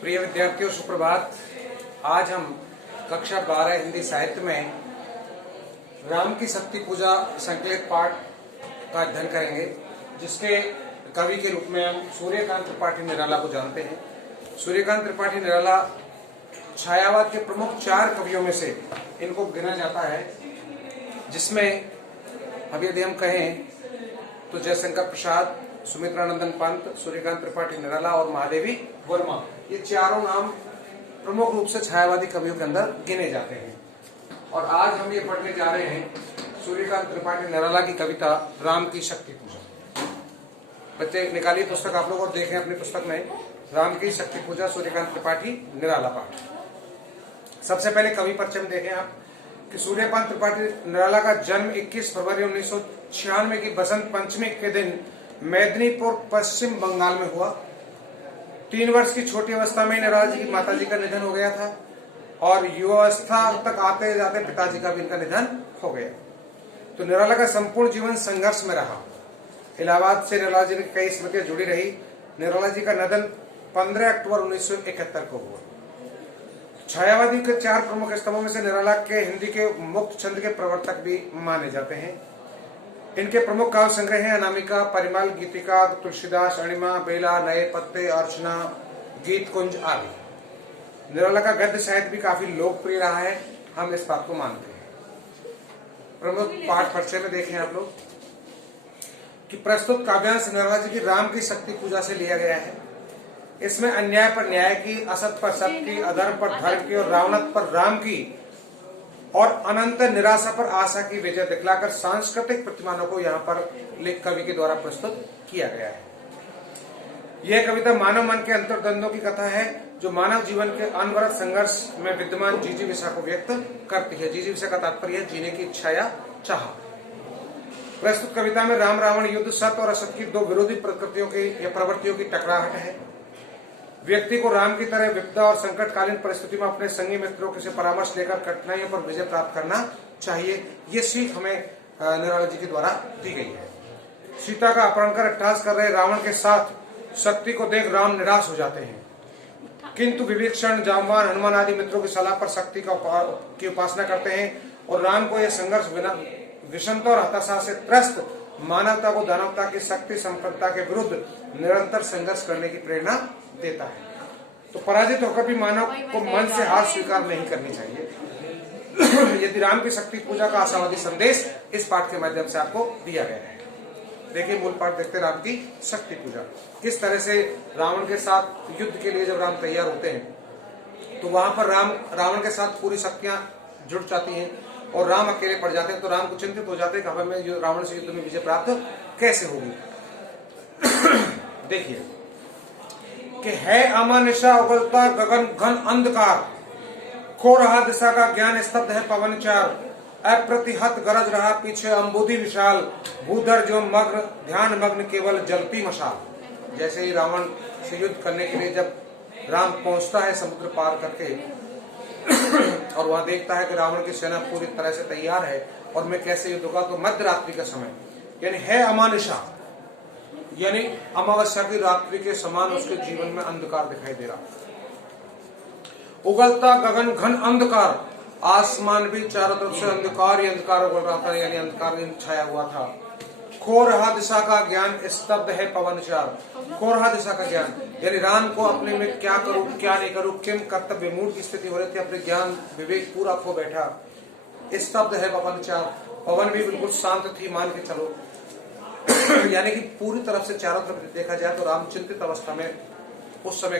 प्रिय विद्यार्थियों, सुप्रभात। आज हम कक्षा 12 हिंदी साहित्य में राम की शक्ति पूजा संकलित पाठ का अध्ययन करेंगे, जिसके कवि के रूप में हम सूर्यकांत त्रिपाठी निराला को जानते हैं। सूर्यकांत त्रिपाठी निराला छायावाद के प्रमुख 4 कवियों में से इनको गिना जाता है, जिसमें अब यदि हम कहें तो जयशंकर प्रसाद, सुमित्रानंदन पंत, सूर्यकांत त्रिपाठी निराला और महादेवी वर्मा, ये चारों नाम प्रमुख रूप से छायावादी कवियों के अंदर गिने जाते हैं। और आज हम ये पढ़ने जा रहे हैं सूर्यकांत त्रिपाठी निराला की कविता राम की शक्ति पूजा। बच्चे निकालिए पुस्तक आप लोग और देखें अपनी पुस्तक में राम की शक्ति पूजा सूर्यकांत त्रिपाठी निराला पाठ। सबसे पहले कवि परिचय में देखें आप कि सूर्यकांत त्रिपाठी निराला का जन्म 21 फरवरी 1996 की बसंत पंचमी के दिन मेदिनीपुर, पश्चिम बंगाल में हुआ। 3 वर्ष की छोटी अवस्था में निराला जी की माताजी का निधन हो गया था और युवावस्था तक आते जाते पिताजी का भी इनका निधन हो गया। तो निराला का संपूर्ण जीवन संघर्ष में रहा। इलाहाबाद से निराला जी की कई स्मृतियां जुड़ी रही। निराला जी का निधन 15 अक्टूबर 1971 को हुआ। छायावादी के 4 प्रमुख स्तंभों में से निराला के हिंदी के मुक्त छंद के प्रवर्तक भी माने जाते हैं। इनके प्रमुख काव्य संग्रह हैं अनामिका, परिमल, गीतिका, तुलसीदास, अणिमा, बेला, नए पत्ते, अर्चना, गीत कुंज आदि। निराला का गद्य साहित्य भी काफी लोकप्रिय रहा है, हम इस बात को मानते हैं। प्रमुख पाठ परिचय में देखें आप लोग कि प्रस्तुत काव्यांश निराला जी की राम की शक्ति पूजा से लिया गया है। इसमें अन्याय पर न्याय की, असत पर सत्य की, अधर्म पर धर्म की और रावणत पर राम की और अनंत निराशा पर आशा की विजय दिखलाकर सांस्कृतिक प्रतिमानों को यहाँ पर कवि के द्वारा प्रस्तुत किया गया है। यह कविता मानव मन के अंतर्द्वंदों की कथा है, जो मानव जीवन के अनवरत संघर्ष में विद्यमान जिजीविषा को व्यक्त करती है। जिजीविषा का तात्पर्य है जीने की इच्छा या चाह। प्रस्तुत कविता में राम रावण युद्ध, सत्य और असत की 2 विरोधी प्रकृतियों की या प्रवृत्तियों की टकराहट है। व्यक्ति को राम की तरह विपदा और संकटकालीन परिस्थिति में अपने संगी मित्रों से परामर्श लेकर कठिनाइयों पर विजय प्राप्त करना चाहिए। ये सीख हमें निराला जी के द्वारा दी गई है। सीता का अपहरण कर अट्टहास कर रहे रावण के साथ शक्ति को देख राम निराश हो जाते हैं, किंतु विभीषण, जामवान, हनुमान आदि मित्रों की सलाह पर शक्ति की उपासना करते हैं और राम को यह संघर्ष विषमता और हताशा से त्रस्त मानवता को दानवता की शक्ति संपन्नता के विरुद्ध निरंतर संघर्ष करने की प्रेरणा देता है। तो पराजित होकर भी मानव को मन से हार स्वीकार नहीं करनी चाहिए। यदि राम की शक्ति पूजा का आशावादी संदेश इस पाठ के माध्यम से आपको दिया गया है। देखिए मूल पाठ देखते हैं राम की शक्ति पूजा। किस तरह से रावण के साथ युद्ध के लिए जब राम तैयार होते हैं तो वहां पर रावण के साथ पूरी शक्तियां जुड़ जाती हैं और राम अकेले पड़ जाते हैं। तो राम को चिंतित हो जाते हैं कि हमें रावण से युद्ध में विजय प्राप्त कैसे होगी। देखिए कि है अमानिशा उगलता गगन घन अंधकार, खो रहा दिशा का ज्ञान, स्तब्ध है पवन चार, अप्रतिहत गरज रहा पीछे अंबुधि विशाल, भूधर जो मग्न ध्यान मग्न केवल जलती मशाल। जैसे ही रावण से युद्ध करने के लिए जब राम पहुंचता है समुद्र पार करके और वहां देखता है कि रावण की सेना पूरी तरह से तैयार है और मैं कैसे युद्ध होगा, तो मध्य रात्रि का समय यानी है अमानिशा, यानी अमावस्या की रात्रि के समान उसके जीवन में अंधकार दिखाई दे रहा। उगलता गगन घन अंधकार, आसमान भी चारों तरफ से अंधकार ही अंधकार उगल रहा था, यानी अंधकार छाया हुआ था। खो रहा दिशा का ज्ञान, स्तब्ध है पवन चार। खो रहा दिशा का ज्ञान यानी राम को अपने में क्या करूं क्या नहीं करूं, किम कर्तव्य मूड की स्थिति हो रही थी, अपने ज्ञान विवेक पूरा खो बैठा। स्तब्ध है पवन चार, पवन भी बिल्कुल शांत थी मान के चलो। यानी कि पूरी तरफ से चारों तरफ देखा जाए तो राम चिंतित अवस्था में उस समय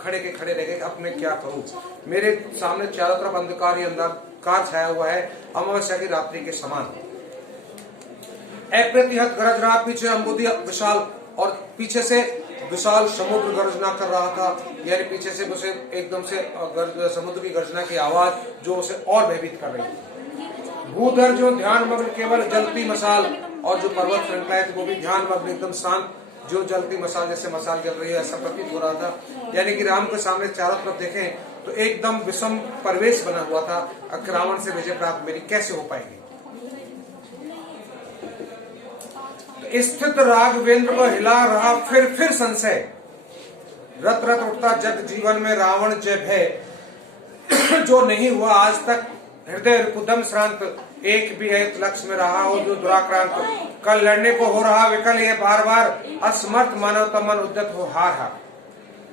खड़े के खड़े रह गए, अब मैं क्या करूं, मेरे सामने चारों तरफ अंधकार ही अंधकार छाया हुआ है, अमावस्या की रात्रि के समान। अप्रतिहत गरज रहा पीछे अंबुधि विशाल, और पीछे से विशाल समुद्र गर्जना कर रहा था, यानी पीछे से उसे एकदम से समुद्र की गर्जना की आवाज जो उसे और भयभीत कर रही थी। भूधर जो ध्यान मग्न केवल जलती मशाल, और जो पर्वत श्रृंखला है वो भी ध्यान मग्न एकदम शांत, जो जलती मशाल जैसे मशाल जल रही है ऐसा प्रतीत हो रहा था। यानी कि राम के सामने चारों तरफ देखें तो एकदम विषम परिवेश बना हुआ था। रावण से विजय प्राप्त मेरी कैसे हो पाएगी। स्थित राघवेंद्र को हिला रहा फिर संशय, रत रत उठता जग जीवन में रावण जय भय, जो नहीं हुआ आज तक हृदय रिपुदम श्रांत, एक भी है लक्ष्य में रहा हो जो दुराक्रांत, कल लड़ने को हो रहा विकल ये बार बार, असमर्थ मानव तमन उद्यत हो हार हार।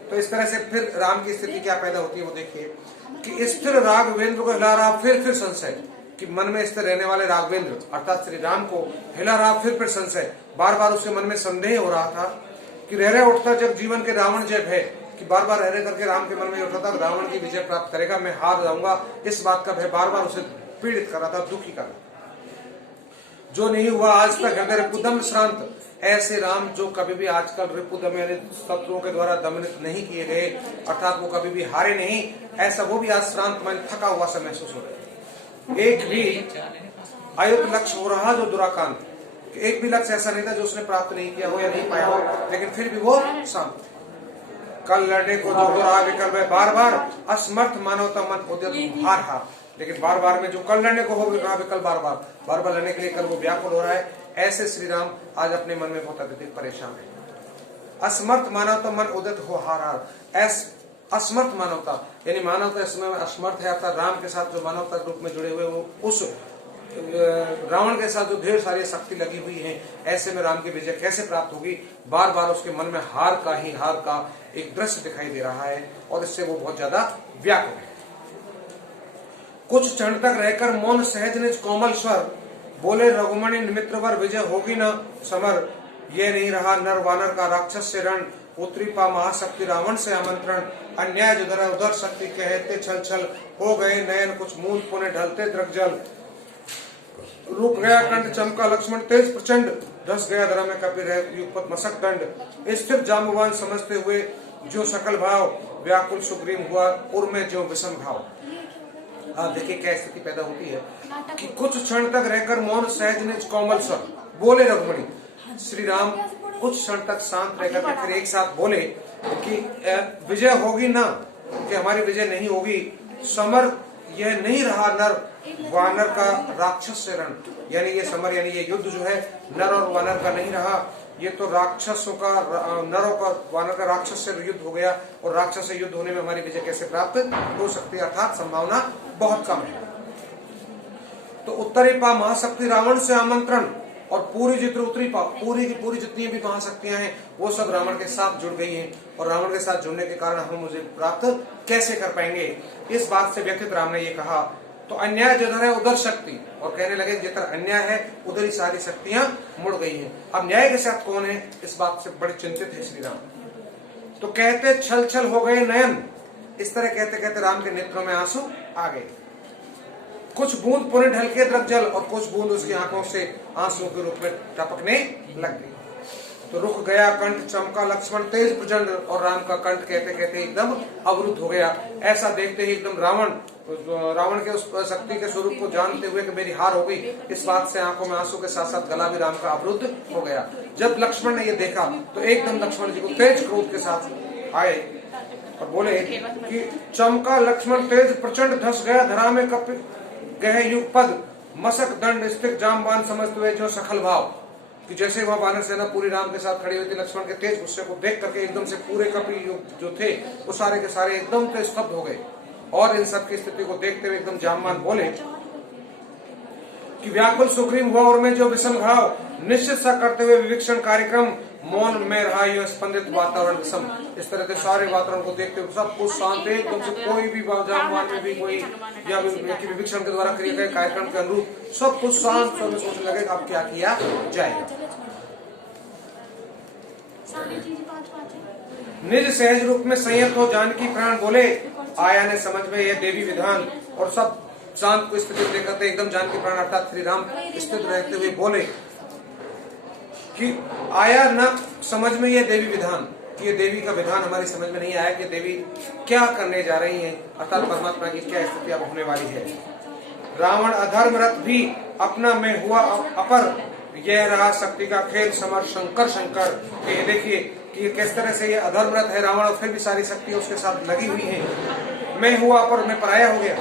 तो इस तरह से फिर राम की स्थिति क्या पैदा होती है वो देखिए कि स्थिर राघवेंद्र को हिला रहा फिर संशय, कि मन में स्थिर रहने वाले राघवेंद्र अर्थात श्री राम को हिला रहा फिर संशय, बार बार उसके मन में संदेह हो रहा था कि रह उठता जब जीवन के रावण जय भय, कि बार बार रह करके राम के मन में उठा था रावण की विजय प्राप्त करेगा, मैं हार जाऊंगा, इस बात का भय बार बार उसे पीड़ित कर रहा था, दुखी कर रहा था। जो नहीं हुआ आज तक हृदय रिपुदम श्रांत, ऐसे राम जो कभी भी आजकल रिपुदम यानी शत्रुओं के द्वारा दमनित नहीं किए गए, अर्थात वो कभी भी हारे नहीं, ऐसा वो भी आज श्रांत मन थका हुआ सा महसूस हो रहा है। एक भी आयुत लक्ष्य हो रहा जो दुराकांत, एक भी लक्ष्य ऐसा नहीं था जो उसने प्राप्त नहीं किया हो या नहीं पाया हो, लेकिन फिर भी वो शांत। कल लड़ने को जो हो रहा विकल्प है बार बार, असमर्थ मानवता मन उद्यत हार हार, लेकिन बार बार में जो कल लड़ने को हो रहा विकल्प बार बार लड़ने के लिए कल वो व्याकुल हो रहा है। ऐसे श्री राम आज अपने मन में बहुत अत्यधिक परेशान है। असमर्थ मानवता मन उदित हो हार हार, असमर्थ मानवता यानी मानवता इस समय असमर्थ है, अर्थात राम के साथ जो मानवता रूप में जुड़े हुए वो उस रावण के साथ जो ढेर सारी शक्ति लगी हुई है, ऐसे में राम की विजय कैसे प्राप्त होगी, बार बार उसके मन में हार का एक दृश्य दिखाई दे रहा है और इससे वो बहुत ज्यादा व्याकुल है। कुछ क्षण तक रहकर मौन सहज निज कोमल स्वर, बोले रघुमणि मित्रवर विजय होगी न समर, ये नहीं रहा नर वानर का राक्षस से रण, उतरी पा महाशक्ति रावण से आमंत्रण, अन्याय जुदर उधर शक्ति कहते छल छल, हो गए नयन कुछ मूल पुणे ढलते द्रगजल, रुक गया कंठ चमका लक्ष्मण तेज प्रचंड, धस गया धरा में कपि रह युगपत मसक दंड, स्थिर जाम्बवान समझते हुए जो सकल भाव, व्याकुल सुग्रीव हुआ उर में जो विषम भाव। आप देखिए क्या स्थिति पैदा होती है कि कुछ क्षण तक रहकर मौन सहज निज कोमल स्वर, बोले रघुमणि, श्री राम कुछ क्षण तक शांत रहकर फिर एक साथ बोले कि विजय होगी ना, कि हमारी विजय नहीं होगी, समर यह नहीं रहा नर वानर का राक्षस से रण, यानी ये समर यानी ये युद्ध जो है नर और वानर का नहीं रहा, ये तो राक्षसों का नरों का वानर का राक्षस से युद्ध हो गया, और राक्षस से युद्ध होने में हमारी विजय कैसे प्राप्त हो सकती है, अर्थात संभावना बहुत कम है। तो उत्तरी पा महाशक्ति रावण से आमंत्रण, और पूरी जितनी उत्तरी पा पूरी की पूरी जितनी भी महाशक्तियां हैं वो सब रावण के साथ जुड़ गई हैं, और रावण के साथ जुड़ने के कारण हम उसे प्राप्त कैसे कर पाएंगे, इस बात से व्यथित राम ने ये कहा। तो अन्याय जिधर है उधर शक्ति, और कहने लगे जिधर अन्याय है उधर ही सारी शक्तियां मुड़ गई हैं। अब न्याय के साथ कौन है, इस बात से बड़े चिंतित है श्री राम। तो कहते छल छल हो गए नयन, इस तरह कहते कहते राम के नेत्रों में आंसू आ गए, कुछ बूंद पुणे ढलके द्रगजल, और कुछ बूंद उसकी आंखों से आंसुओं के रूप में टपकने लग गई। तो रुक गया कंठ चमका लक्ष्मण तेज प्रचंड, और राम का कंठ कहते कहते एकदम अवरुद्ध हो गया। ऐसा देखते ही एकदम रावण के उस शक्ति के स्वरूप को जानते हुए कि मेरी हार हो गई, इस बात से आंखों में आंसू के साथ साथ गला भी राम का अवरुद्ध हो गया। जब लक्ष्मण ने ये देखा तो एकदम लक्ष्मण जी को तेज क्रोध के साथ आए और बोले कि चमका लक्ष्मण तेज प्रचंड, धस गया धरा में कपि गहे युगपद, मसक दंड स्थिर जामबान समझते हुए जो सखल भाव, कि जैसे वह वानर सेना पूरी राम के साथ खड़ी हुई थी, लक्ष्मण के तेज गुस्से को देख करके एकदम से पूरे कपि जो थे वो सारे के सारे एकदम से स्तब्ध हो गए, और इन सब की स्थिति को देखते हुए एकदम जामबान बोले कि व्याकुल सुग्रीव हुआ और में जो विषम भाव, निश्चित सा करते हुए विवीक्षण कार्यक्रम, मौन में रहा यह स्पंदित वातावरण विषम। इस तरह से सारे वातावरण को देखते हुए सब कुछ शांत है, एकदम से कोई भी जामबान में भी कोई या विवीक्षण के द्वारा किए गए कार्यक्रम के अनुरूप सब कुछ शांत, सब सोचने लगे अब क्या किया जाएगा। निज सहज रूप में संयत हो जानकी प्राण, बोले आया ने समझ में यह देवी विधान, और सब शांत को स्थिति देखते एकदम जानकी प्राण अर्थात श्री राम स्थित रहते हुए बोले कि आया न समझ में ये देवी विधान, ये देवी का विधान हमारी समझ में नहीं आया कि देवी क्या करने जा रही हैं, अर्थात परमात्मा की क्या स्थिति अब होने वाली है। रावण अधर्मरत भी अपना में हुआ अपर, यह रहा शक्ति का खेल समर शंकर शंकर। ये देखिए कि ये किस तरह से ये अधर्मरत है रावण, और फिर भी सारी शक्ति उसके साथ लगी हुई है। मैं हुआ अपर, मैं पराया हो गया।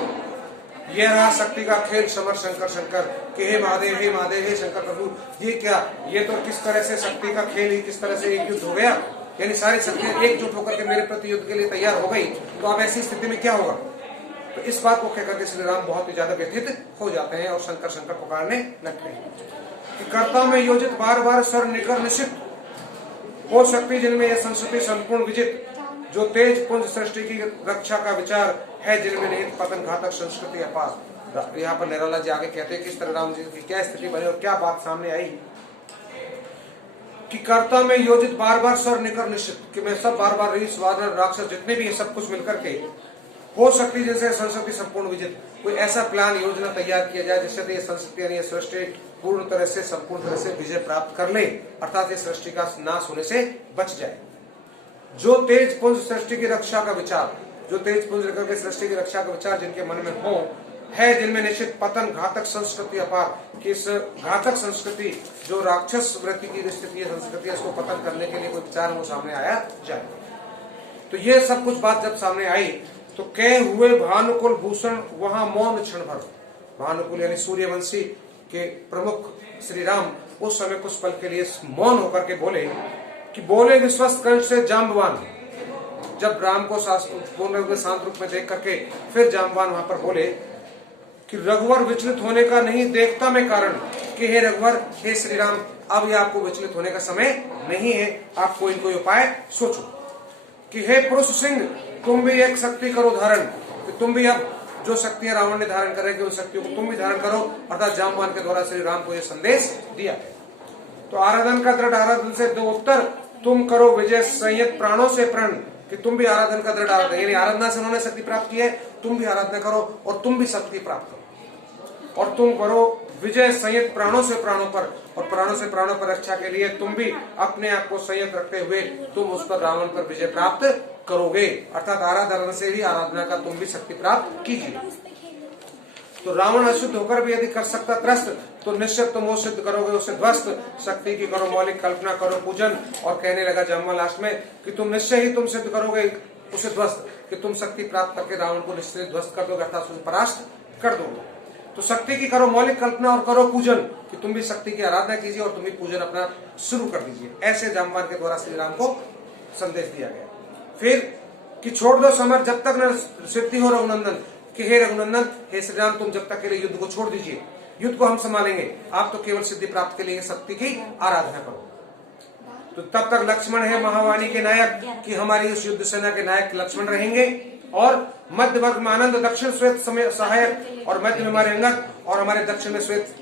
यह रहा शक्ति का खेल समर शंकर शंकर, कि हे महादेव हे शंकर प्रभु, ये क्या, ये तो किस तरह से शक्ति का खेल ही किस तरह से एक युद्ध हो गया। यानी सारी शक्तियां एकजुट होकर के मेरे प्रति युद्ध के लिए तैयार हो गई, तो अब ऐसी स्थिति में क्या होगा? तो इस बात को कहकर के श्री राम बहुत ही ज्यादा व्यथित हो जाते हैं और शंकर शंकर पुकारने लगते हैं कि कर्ता में योजित बार बार स्वर निकर निश्चित हो शक्ति जिनमें यह संस्कृति संपूर्ण विजित, जो तेज पुंज सृष्टि की रक्षा का विचार है जिनमें निहित पतन घातक संस्कृति अपार। यहाँ पर निराला जी आगे कहते हैं कि इस तरह राम जी की क्या स्थिति बनी और क्या बात सामने आई कि कर्ता में योजित बार बार स्वर निकर निश्चित, कि मैं सब बार बार रीस वानर राक्षस जितने भी सब कुछ मिलकर के हो सकती जैसे संस्कृति संपूर्ण विजित, कोई ऐसा प्लान योजना तैयार किया जाए जिससे ये संस्कृति यानी सृष्टि पूर्ण तरह से संपूर्ण तरह से विजय प्राप्त कर ले, अर्थात ये सृष्टि का नाश होने से बच जाए। जो तेज पुंज सृष्टि की रक्षा का विचार, जो तेज पुंज लेकर के सृष्टि की रक्षा का विचार जिनके मन में हो, है जिनमें निश्चित पतन घातक संस्कृति अपार, कि इस घातक संस्कृति जो राक्षस वृत्ति की स्थिति है संस्कृति, इसको पतन करने के लिए कोई विचार वो सामने आया जाए। तो ये सब कुछ बात जब सामने आई तो कह हुए भानुकुल भूषण वहां मौन क्षण भर। भानुकुल यानी सूर्यवंशी के प्रमुख श्री राम उस समय कुछ पल के लिए मौन होकर के बोले कि बोले विश्वस्त कंठ से जाम्बवान। जब राम को पूर्ण रूप में शांत रूप में देख करके फिर जाम्बवान वहां पर बोले कि रघुवर विचलित होने का नहीं देखता मैं कारण, कि हे रघुवर, हे श्री राम, अब ये आपको विचलित होने का समय नहीं है, आप कोई कोई उपाय सोचो। कि हे पुरुष सिंह, तुम भी एक शक्ति करो धारण, कि तुम भी अब जो शक्तियां रावण ने धारण करेगी उन शक्तियों को तुम भी धारण करो, अर्थात जाम्बवान के द्वारा श्री राम को यह संदेश दिया। तो आराधन का दृढ़ आराधन से दो उत्तर, तुम करो विजय संयत प्राणों से प्रण, कि तुम भी आराधन का दृढ़ आराधन यानी आराधना से उन्होंने शक्ति प्राप्त की है, तुम भी आराधना करो और तुम भी शक्ति प्राप्त करो, और तुम करो विजय संयत प्राणों से प्राणों पर, और प्राणों से प्राणों पर रक्षा के लिए तुम भी अपने आप को संयत रखते हुए तुम उस पर रावण पर विजय प्राप्त करोगे, अर्थात आराधना से ही आराधना का तुम भी शक्ति प्राप्त कीजिए। तो रावण अशुद्ध होकर भी यदि कर सकता त्रस्त, तो निश्चित तुम वो सिद्ध करोगे उसे ध्वस्त, शक्ति की करो मौलिक कल्पना करो पूजन। और कहने लगा जाम्बवान लास्ट में कि तुम निश्चय ही तुम सिद्ध करोगे उसे ध्वस्त, कि तुम शक्ति प्राप्त करके रावण को निश्चय ध्वस्त कर दोगे, अर्थात उसे परास्त कर दोगे। तो शक्ति की करो मौलिक कल्पना और करो पूजन, कि तुम भी शक्ति की आराधना कीजिए और तुम भी पूजन अपना शुरू कर दीजिए। ऐसे जाम्बवान के द्वारा श्री राम को संदेश दिया गया। फिर कि छोड़ दो समर जब तक न सिद्धि हो रघुनंदन, कि हे रघुनंदन, हे श्री राम, तुम जब तक के लिए युद्ध को छोड़ दीजिए, युद्ध को हम संभालेंगे, आप तो केवल सिद्धि प्राप्त के लिए शक्ति की आराधना करो। तो तब तक लक्ष्मण है महावाणी के नायक, कि हमारी इस युद्ध सेना के नायक लक्ष्मण रहेंगे, और मध्य वर्ग में आनंद दक्षिण श्वेत सहायक, और मध्य में हमारे अंगद और हमारे दक्षिण में श्वेत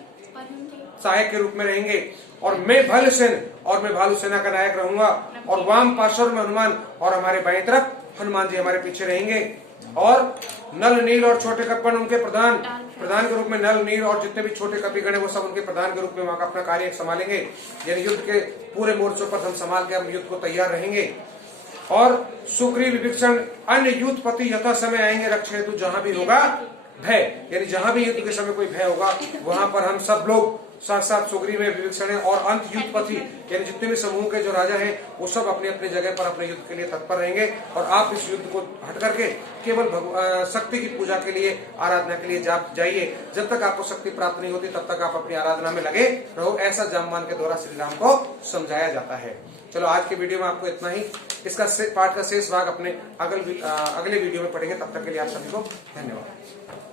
सहायक के रूप में रहेंगे, और मैं भल सेन और मैं भालू सेना का नायक रहूंगा, और वाम पार्श्व में हनुमान और हमारे बाएं तरफ हनुमान जी हमारे पीछे रहेंगे, और नल नील और छोटे कपन उनके प्रधान के रूप में नल नील और जितने भी छोटे कपिगण है वो सब उनके प्रधान के रूप में वहां का अपना कार्य संभालेंगे। यानी युद्ध के पूरे मोर्चों पर हम संभाल के हम युद्ध को तैयार रहेंगे। और सुग्रीव विभीषण अन्य युद्धपति यथा समय आएंगे रक्षा हेतु जहां भी होगा भय, यानी जहां भी युद्ध के समय कोई भय होगा वहां पर हम सब लोग साथ साथ सुग्रीव में विभीषण है और अंत युद्धपति यानी जितने भी समूह के जो राजा हैं वो सब अपने अपने जगह पर अपने युद्ध के लिए तत्पर रहेंगे। और आप इस युद्ध को हट करके केवल शक्ति की पूजा के लिए आराधना के लिए जाइए। जब तक आपको शक्ति प्राप्त नहीं होती तब तक आप अपनी आराधना में लगे रहो, ऐसा जाम्बवान के द्वारा श्री राम को समझाया जाता है। चलो आज के वीडियो में आपको इतना ही। इसका पाठ का शेष भाग अपने अगले वीडियो में पढ़ेंगे। तब तक के लिए आप सभी को धन्यवाद।